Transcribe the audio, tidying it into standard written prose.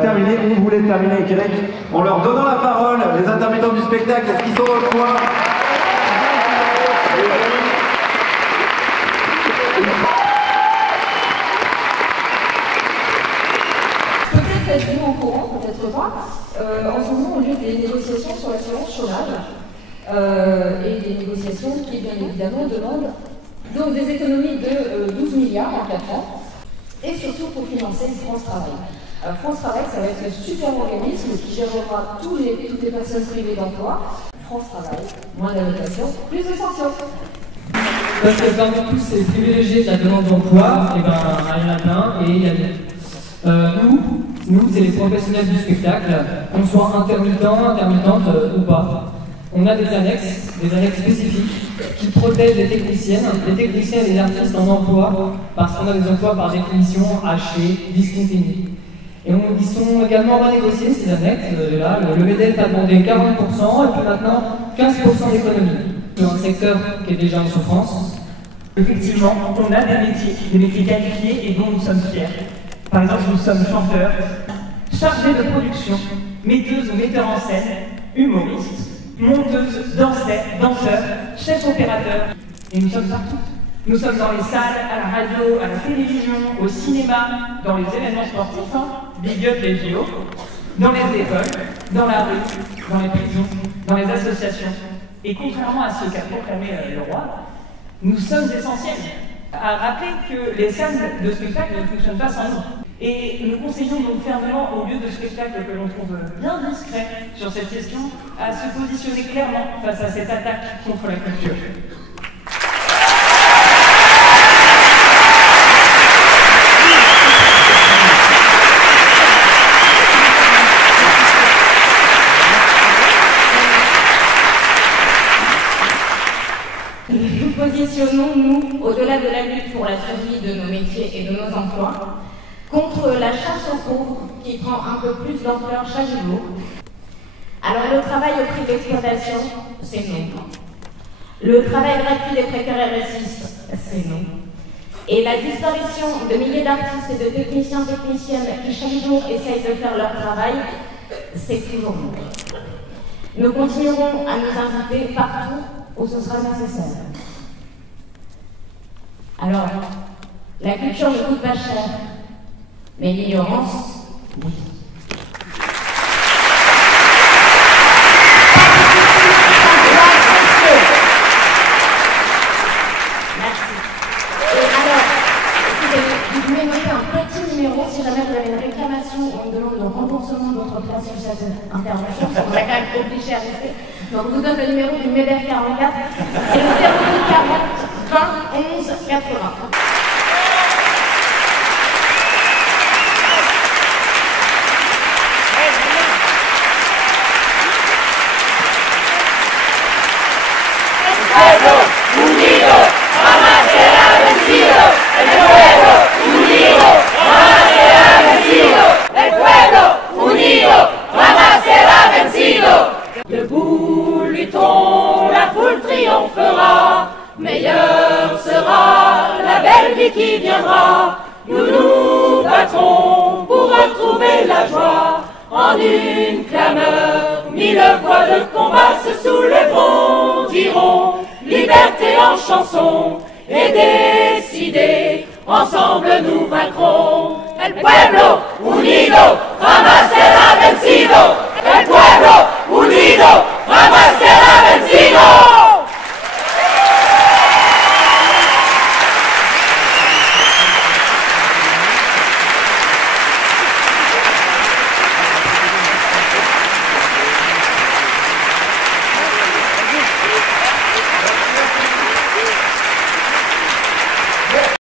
Terminé, on voulait terminer avec Eric en leur donnant la parole. Les intermittents du spectacle, est-ce qu'ils sont dans le coin? Peut-être êtes-vous au courant, peut-être pas. En ce moment, on a eu des négociations sur l'assurance chômage et des négociations qui, bien évidemment, demandent donc des économies de 12 milliards en 4 ans et surtout pour financer France Travail. France Travail, ça va être un super organisme qui gérera toutes les personnes privées d'emploi. France Travail, moins d'allocations, plus de sanctions. Parce que parmi tous ces privilégiés de la demande d'emploi, il y en a plein et il y a nous, c'est les professionnels du spectacle, qu'on soit intermittente ou pas. On a des annexes spécifiques qui protègent les techniciens et les artistes en emploi, parce qu'on a des emplois par définition hachés, discontinus. Et ils sont également renégociés, ces annexes. Là, le MEDEF a demandé 40% et puis maintenant 15% d'économie. C'est un secteur qui est déjà en souffrance. Effectivement, on a des métiers qualifiés et dont nous sommes fiers. Par exemple, nous sommes chanteurs, chargés de production, metteuses ou metteurs en scène, humoristes, monteuses, danseurs, chefs opérateurs. Et nous sommes partout. Nous sommes dans les salles, à la radio, à la télévision, au cinéma, dans les événements sportifs, Big Up les JO, dans les écoles, dans la rue, dans les prisons, dans les associations. Et contrairement à ce qu'a proclamé le roi, nous sommes essentiels. À rappeler que les salles de spectacle ne fonctionnent pas sans nous. Et nous conseillons donc fermement aux lieux de spectacle que l'on trouve bien discrets sur cette question à se positionner clairement face à cette attaque contre la culture. Nous positionnons, nous, au-delà de la lutte pour la survie de nos métiers et de nos emplois, contre la chasse aux pauvres qui prend un peu plus d'ampleur chaque jour. Alors le travail au prix d'exploitation, c'est non. Le travail gratuit des précaires et racistes, c'est non. Et la disparition de milliers d'artistes et de techniciennes qui chaque jour essayent de faire leur travail, c'est toujours non. Nous continuerons à nous inviter partout où ce sera nécessaire. Alors, la culture ne coûte pas cher, mais l'ignorance, oui. Merci. Et alors, vous pouvez noter un petit numéro si jamais vous avez une réclamation ou une demande de remboursement de votre place sur cette intervention, parce qu'on va quand même obligé à rester. Donc, je vous donne le numéro du MEDEF 44, c'est le 0840 20 11 80. Debout, luttons, la foule triomphera, meilleure sera la belle vie qui viendra. Nous nous battrons pour retrouver la joie, en une clameur, 1000 voix de combat se soulèveront, diront liberté en chanson, et décidés, ensemble nous vaincrons. El pueblo unido, jamás